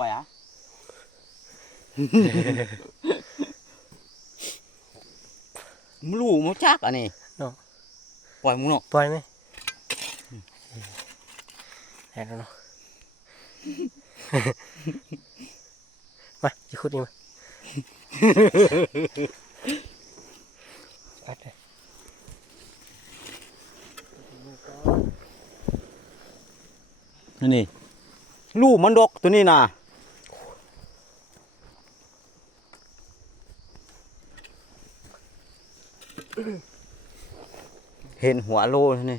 ล่อยอ่ะมึงรู้มึงจักอันนี้ปล่อยมึงเนาะปล่อยไหมแอบแล้วเนาะมาจะขุดนี่มาปัดเลยนี่ลูกมันดกตัวนี้นะเห็นหัวโลนี่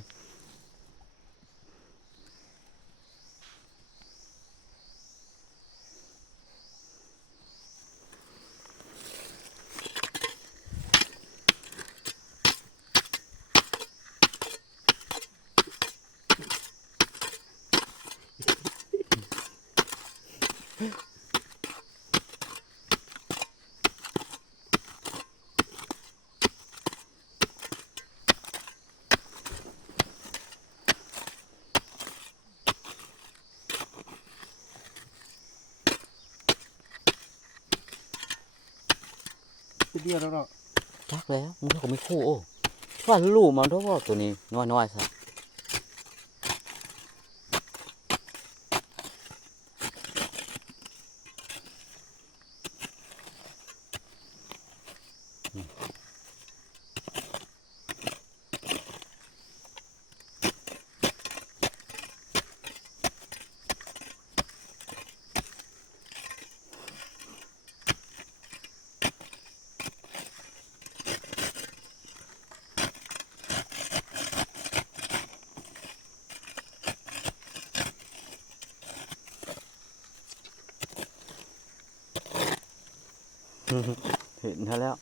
เดียวแล้วเนาะจักแล้วมึงก็ไม่คู่โอ้ว่าลูกมันด้วยว่าตัวนี้น้อยๆซะเห็นแล้ว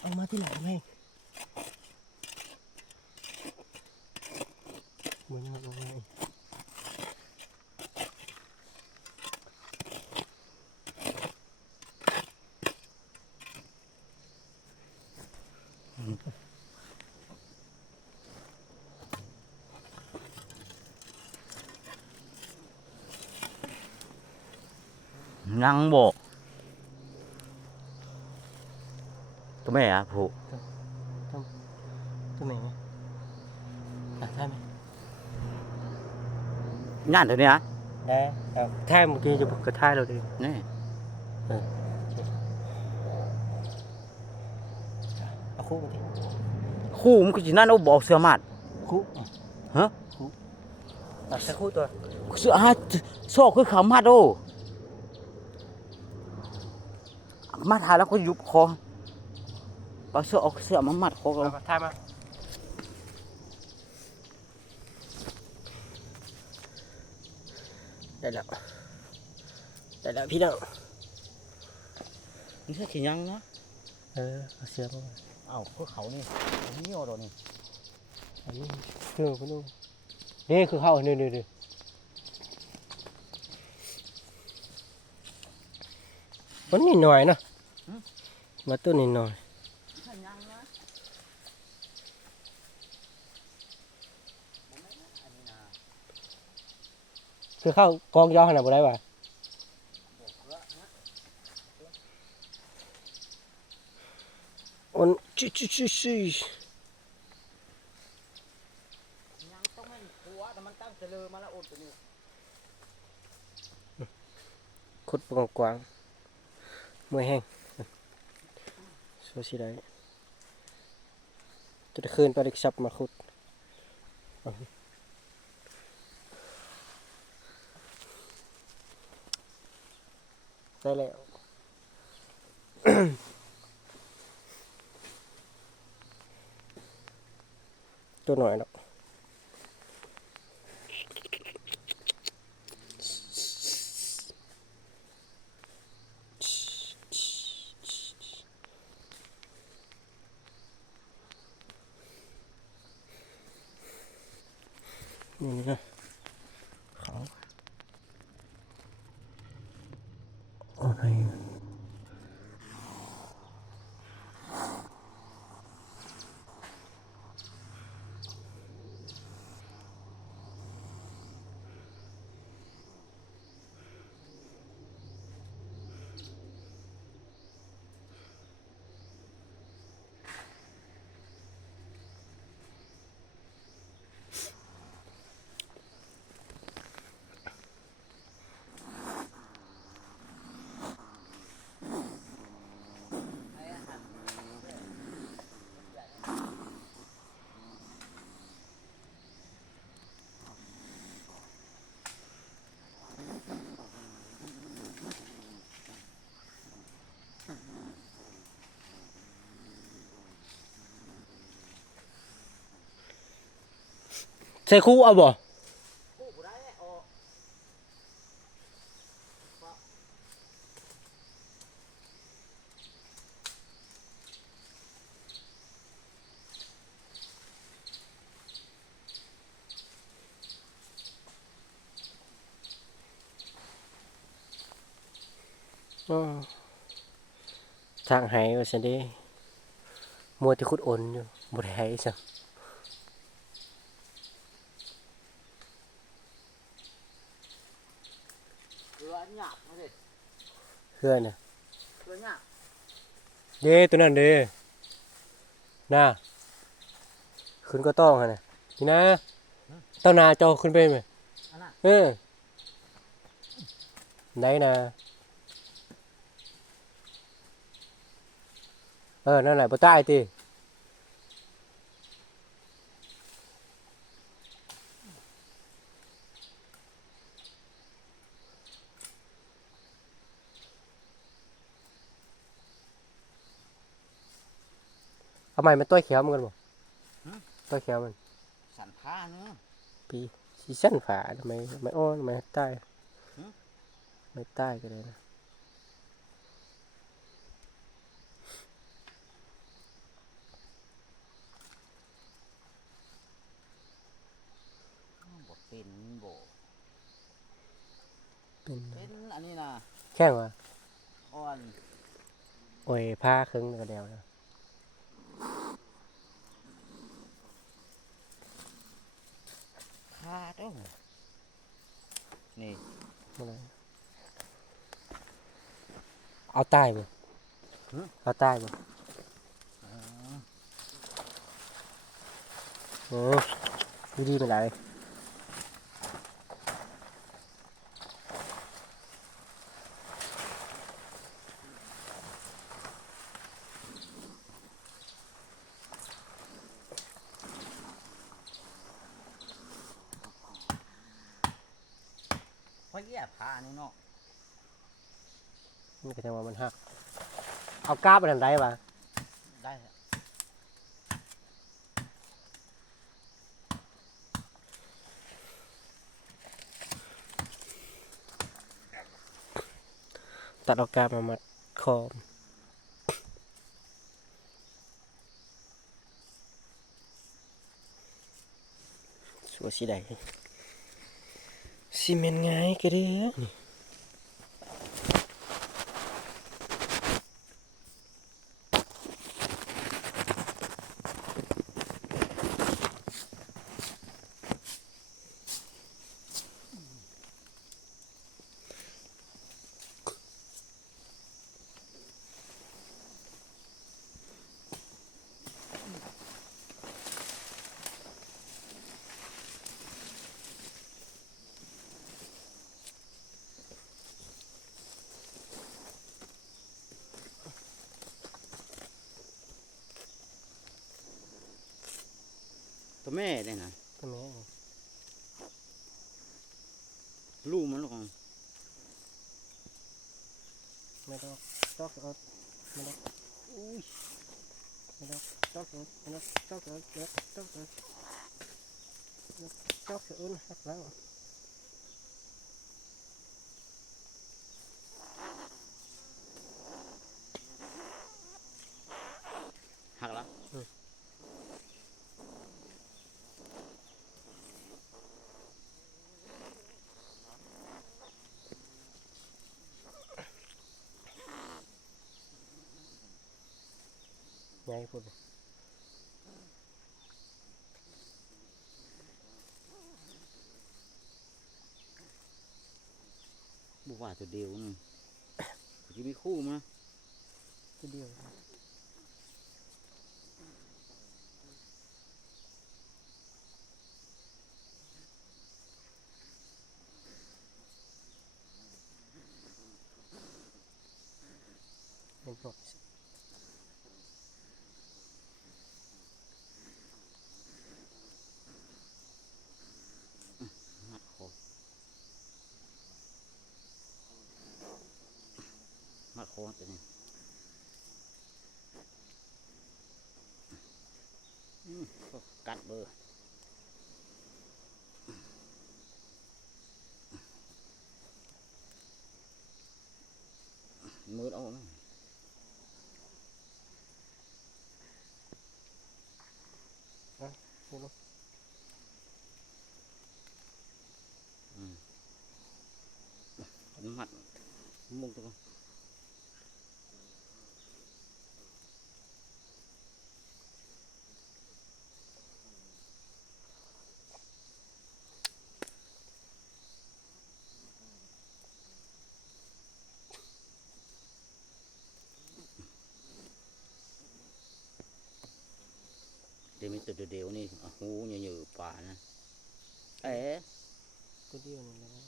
เอามาที่หลังไหมเหมือนเอาไงยังบอกตัวแม่อะผูกตัวไหนใช่ไหมงานตัวนี้อะได้ครับแท้เมื่อกี้จะบอกกระท่ายเราดินี่เอาคู่มาดิคู่มันก็จีนั่นเอาบอกเสือมัดคู่ฮะคู่ตัดแค่คู่ตัวเสือฮะซอกคือขามัดโอ้มัดหาแล้วก็ยุบคอเอาเสือเอาเสือมามัดคอเรา ท่ายมาได้แล้วพี่น้องนี่ใช่ขี้ยังนะเอาเสือมาเอาเพื่อเขานี่นี่เอาตัวนี้อันนี้พี่น้องนี่คือเข้านี่มันนิดหน่อยนะมาตัวนิดหน่อยคือเข้ากองยาวขนาดบ่ได้ป่ะมันชิยังต้องไม่กลัวแต่มันตั้งเจริญมาแล้วอดตัวนี้ขุดกว้างๆมือแห้งโซชิได้จะคืนไปเด็กซับมาขุดได้แล้ว ตัวหน่อยเนาะนี่นะเขาอะไร ใส่คู่เอาบ่ คู่บ่ได้ออก อ้อทางไหว่าซั่นเด้มัวแต่ขุดโอนอยู่บ่ได้ไหซัง เรือหยาบมาดิ เฮือนน่ะ เรือหยาบ เด้ตัวนั้นเด้น่ะขึ้นก็ต้องหั่นน่ะนี่นะต้องนาเจ้าขึ้นไปไหม อันน่ะ เออได้นะนั่นแหละบ่ใต้ติเอาใหม่มันต้อยเขียวมันกันบ่ต้อยเขียวมัน สันผ้าเนาะ ปีสีสั้นฝาทำไมไม่อ้อนทำไมใต้ไม่ใต้ก็ได้นะ บ่เป็นบ่ เป็น เป็นอันนี้น่ะ แข้งวะ อ่อน โอ้ยผ้าครึ่งก็เดียวนะ ผ้าเด้อนี่ อะไรเอาใต้บ่เอาใต้บ่โอ้ดีๆไปไหนเพราะแย่ผ้านี่เนาะ นี่ก็จะว่ามันหักเอากราบไปทางใดวะ ได้แล้ว ตัดเอากราบมามัดคอมสัวสีใดซีเมนต์ไงก็ได้นี่ตัวแม่เนี่ยนะ ทำไม ลูกมันลูกของ ไม่ต้องจอกเอาไม่ต้องอุ้ยไม่ต้องจอกเอาไม่ต้องจอกเอาไม่ต้องจอกเอาจอกเอาหักแล้ว หักแล้ว ไงพูด บุว่าตัวเดียวนึงจะมีคู่มั้ย ทีเดียวเป็นพวก มัดคอมัดคอตัวนี้กัดเบอร์ มัดมุงตัวเดี๋ยวมีตัวเดียวนี่หูเหยื่อป่านะเอ๊ะ ตัวเดียวนี่แหละ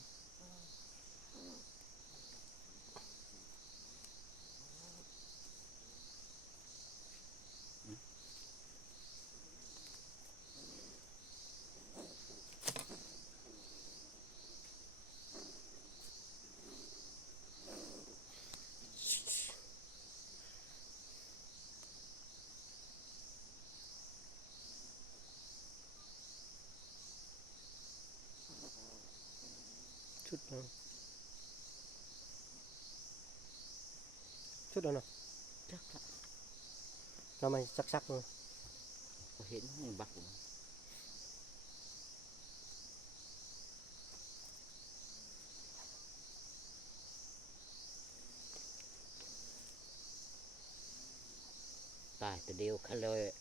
ชุดเนาะชุดแล้วเนาะ chắc là เราไม่ซักๆเลย có hiện nó bạc của tài từ điều khá lời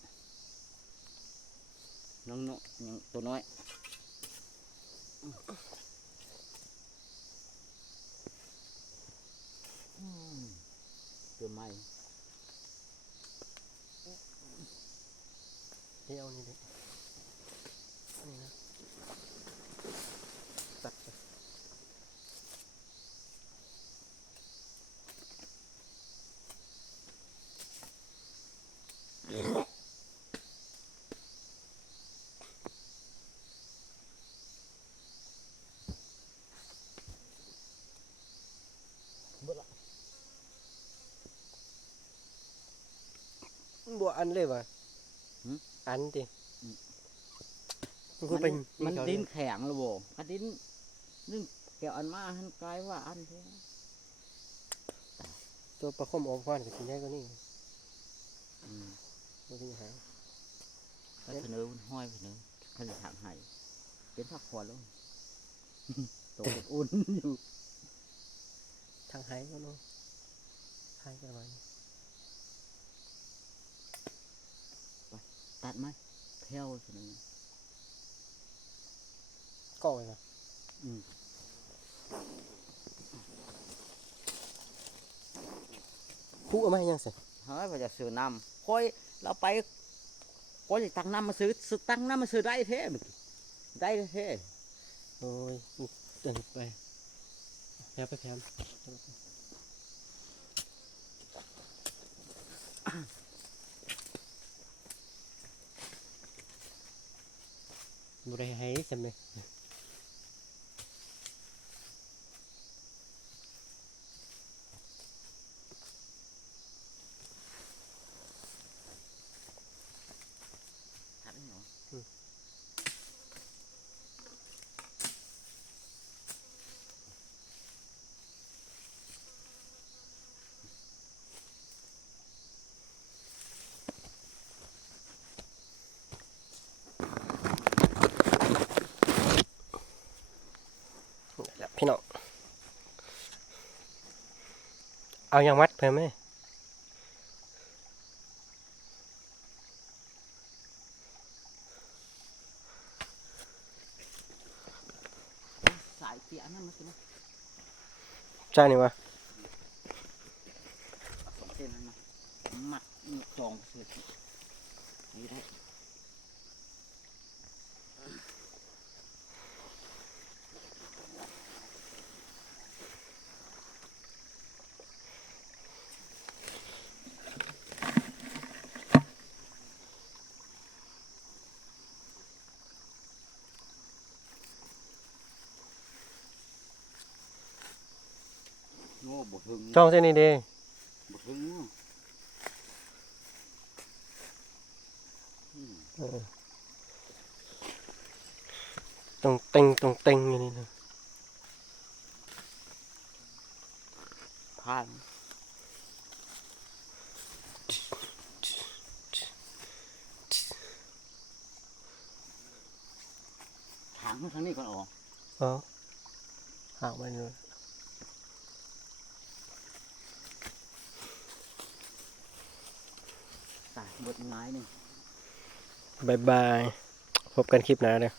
nó tôi nói từ mày เดี๋ยวนี่ดินี่นะตัดไปบัวอันเลยวะอันดิมันคือเป็น มันดิ้นแข็งเลยบ่มันดิ้นนึ่งแกวอันมาหันกลายว่าอันเท่ ตัวประคมออกควันกับชิ้นใหญ่กว่านี้มันเป็นหาง cái phần ơi hoi phần ơi phần thẳng hay biến phát khoa luôn tổ ôn nhiều ทางหายก็เนาะหายกันไว้ tạt mai theo phần ơi ก่อยนะคู่เอามาให้ยังสิ hỏi và giờ sửa nằm coiเราไปcó gì tăng năm mà sửa tăng năm mà sửa đây thế mà đây thế โอ้ยเดินไปแพ้ไปแพ้บุได้ให้จำเลย thật đấy nhỉพี่น้องเอาอย่างมัดเพิ่มไหม sải kia nó mới cái ใช่นี่วะ tên nó mặt tròn sửa như đấy โง่บดหึง จ้องเส้นนี้ดี บดหึง ตรงเต็งอย่างนี้นะ ผ่าน างทางนี้ก่อนออก อ๋อหางมันเลย ตายหมดไม้หนึ่ง บายบายพบกันคลิปหน้าเลย